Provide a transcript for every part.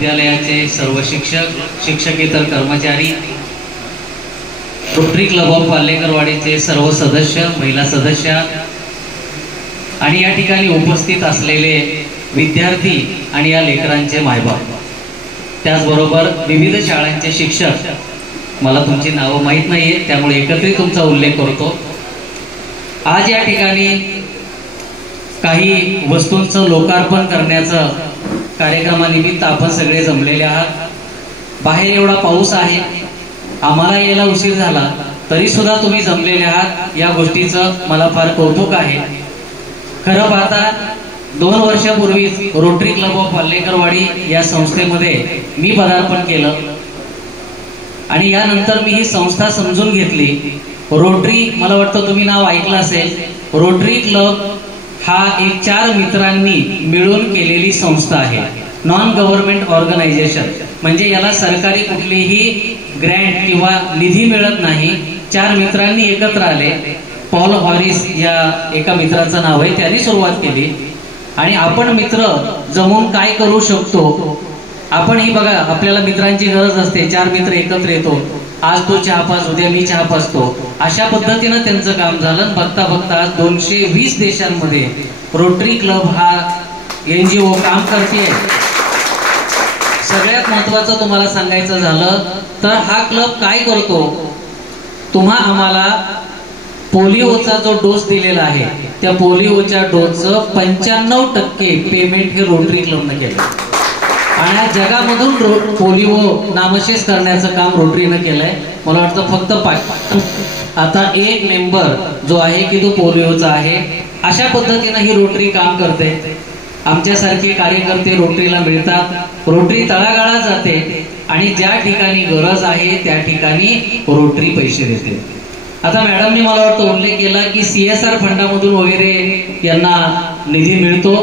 विद्यालयाचे सर्व शिक्षक, शिक्षकेतर कर्मचारी, रोटरी क्लब ऑफ वाल्हेकरवाडीचे सर्व सदस्य, महिला सदस्य आणि या ठिकाणी उपस्थित असलेले विद्यार्थी आणि या लेकरांचे मायबाप, त्याचबरोबर विविध शाळांचे शिक्षक, मला तुमची नावं माहीत नाहीये त्यामुळे एकत्रित तुमचा उल्लेख करतो। आज या ठिकाणी काही वस्तूंचं लोकार्पण करण्याचं कार्यक्रमानिमित्त आपण सगळे जमलेले आहात। बाहेर एवढा पाऊस आहे, आम्हाला यायला उशीर झाला तरी सुद्धा तुम्ही जमलेले आहात, या गोष्टीचं मला फार कौतुक आहे। खरं पाहता 2 वर्षापूर्वीच रोटरी क्लब ऑफ वाल्हेकरवाडी या संस्थेमध्ये मी पदार्पण केलं आणि यानंतर मी ही संस्था समजून घेतली। रोटरी, मला वाटतं तुम्ही नाव ऐकलं असेल, रोटरी क्लब हा एक 4 मित्रांनी मिळून केलेली संस्था आहे, नॉन गव्हर्नमेंट ऑर्गनायझेशन। म्हणजे याला सरकारी कुठलीही ग्रँट किंवा निधी मिळत नाही। 4 मित्रांनी एकत्र आले, पॉल हॉरिस या एका मित्राचं नाव आहे, त्यांनी सुरुवात केली आणि आपण मित्र जमून काय करू शकतो। आपण ही बघा, आपल्याला मित्रांची गरज असते, 4 मित्र एकत्र येतो, आज तो चहा पास, उद्या मी चहा पासतो, अशा पद्धतीनं त्यांचं काम झालं। बघता बघता 220 देशांमध्ये रोटरी क्लब हा NGO काम करते। सगळ्यात महत्वाचं तुम्हाला सांगायचं झालं तर हा क्लब काय करतो, तुम्हा आम्हाला पोलिओचा जो डोस दिलेला आहे त्या पोलिओच्या डोसचं 95% पेमेंट हे रोटरी क्लबने केलं आणि जगामधून पोलिओ नामशेष करण्याचं काम रोटरीनं केलंय। मला वाटतं फक्त आता एक मेंबर जो आहे की तो पोलिओचा आहे। अशा पद्धतीनं ही रोटरी काम करते। आमच्यासारखे कार्यकर्ते रोटरीला मिळतात, रोटरी तळागाळात जाते आणि ज्या ठिकाणी गरज आहे त्या ठिकाणी रोटरी पैसे देते। आता मॅडमने मला वाटतं उल्लेख केला की CSR फंडामधून वगैरे यांना निधी मिळतो,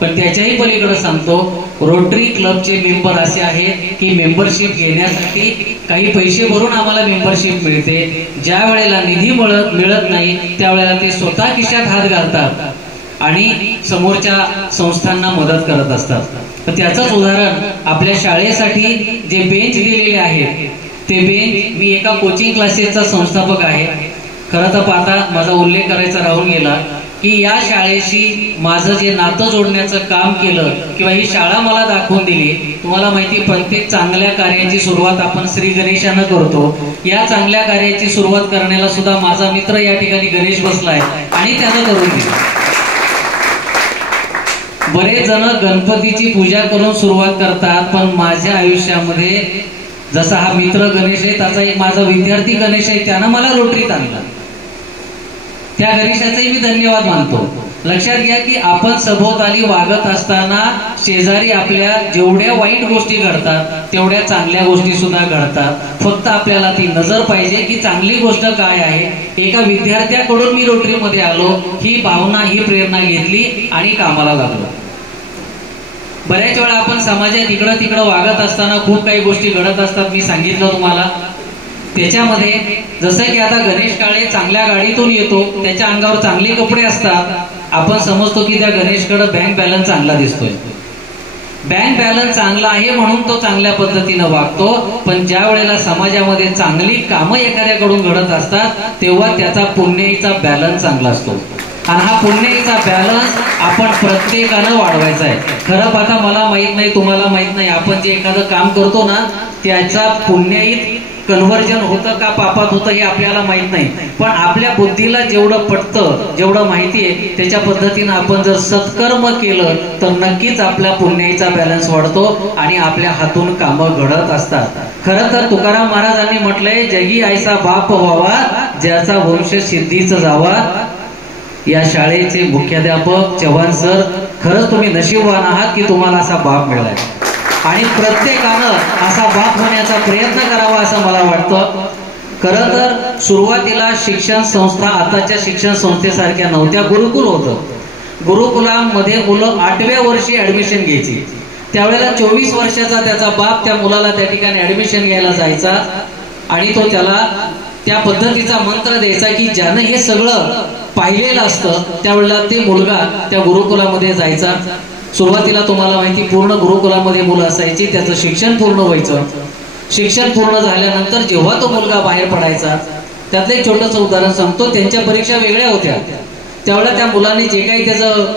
पण त्याच्याही पलीकडे सांगतो, रोटरी क्लबचे मेंबर असे आहेत की मेंबरशिप घेण्यासाठी काही पैसे भरून आम्हाला मेंबरशिप मिळते। ज्या वेळेला निधी मिळत नाही त्यावेळेला ते स्वतः खिशात हात घालतात आणि समोरच्या संस्थांना मदत करत असतात। तर त्याचंच उदाहरण आपल्या शाळेसाठी जे बेंच दिलेले आहेत ते बेंच, मी एका कोचिंग क्लासेसचा संस्थापक आहे। खरं तर पाहता माझा उल्लेख करायचा राहून गेला की या शाळेशी माझं जे नातं जोडण्याचं काम केलं किंवा ही शाळा मला दाखवून दिली। तुम्हाला माहिती, प्रत्येक चांगल्या कार्याची सुरुवात आपण श्री गणेशानं करतो। या चांगल्या कार्याची सुरुवात करण्याला सुद्धा माझा मित्र या ठिकाणी गणेश बसलाय आणि त्यानं करून दिलं। बरेच जण गणपतीची पूजा करून सुरुवात करतात, पण माझ्या आयुष्यामध्ये जसा हा मित्र गणेश आहे त्याचा एक माझा विद्यार्थी गणेश आहे, त्यानं मला रोटरीत आणलं। त्या गणेशाचाही मी धन्यवाद मानतो। लक्षात घ्या की आपण सभोवताली वागत असताना शेजारी आपल्या जेवढ्या वाईट गोष्टी घडतात तेवढ्या चांगल्या गोष्टी सुद्धा घडतात। फक्त आपल्याला ती नजर पाहिजे की चांगली गोष्ट काय आहे। एका विद्यार्थ्याकडून मी रोटरीमध्ये आलो, ही भावना, ही प्रेरणा घेतली आणि कामाला लागलो। बऱ्याच वेळा आपण समाजात इकडं तिकडं वागत असताना खूप काही गोष्टी घडत असतात, मी सांगितलं तुम्हाला। त्याच्यामध्ये जसं की आता गणेश काळे चांगल्या गाडीतून येतो, त्याच्या अंगावर चांगले कपडे असतात, आपण समजतो की त्या गणेशकडे बँक बॅलन्स चांगला दिसतोय, बँक बॅलन्स चांगला आहे म्हणून तो चांगल्या पद्धतीनं वागतो। पण ज्या वेळेला समाजामध्ये चांगली कामं एखाद्याकडून घडत असतात तेव्हा त्याचा पुण्याईचा बॅलन्स चांगला असतो आणि हा पुण्याईचा बॅलन्स आपण प्रत्येकानं वाढवायचा आहे। खरं पाहता मला माहित नाही, तुम्हाला माहित नाही, आपण जे एखादं काम करतो ना त्याचा पुण्याईत कन्व्हर्जन होतं का पापात होतं हे आपल्याला माहित नाही, पण आपल्या बुद्धीला जेवढं पटतं, जेवढं माहिती आहे त्याच्या पद्धतीनं आपण जर सत्कर्म केलं तर नक्कीच आपल्या पुण्याईचा बॅलन्स वाढतो आणि आपल्या हातून कामं घडत असतात। खरं तर तुकाराम महाराजांनी म्हटलंय, जगी ऐसा बाप व्हावा ज्याचा वंश सिद्धीचा जावा। या शाळेचे मुख्याध्यापक चव्हाण सर, खरंच तुम्ही नशीबवान आहात की तुम्हाला असा बाप मिळालाय आणि प्रत्येकानं असा बाप होण्याचा प्रयत्न करावा असं मला वाटतं। खरं तर सुरुवातीला शिक्षण संस्था आताच्या शिक्षण संस्थेसारख्या नव्हत्या, गुरुकुल होतं। गुरुकुलामध्ये मुलं 8व्या वर्षी ऍडमिशन घ्यायची, त्यावेळेला 24 वर्षाचा त्याचा बाप त्या मुलाला त्या ठिकाणी ऍडमिशन घ्यायला जायचा आणि तो त्याला त्या पद्धतीचा मंत्र द्यायचा की ज्यानं हे सगळं पाहिलेलं असतं त्यावेळेला ते मुलगा त्या गुरुकुलामध्ये जायचा। सुरुवातीला तुम्हाला माहिती पूर्ण गुरुकुलामध्ये मुलं असायची, त्याचं शिक्षण पूर्ण व्हायचं. शिक्षण पूर्ण झाल्यानंतर जेव्हा तो मुलगा बाहेर पडायचा, त्यातलं एक छोटंसं उदाहरण सांगतो. त्यांच्या परीक्षा वेगळ्या होत्या. त्यावेळेला त्या मुलाने जे काही त्याचं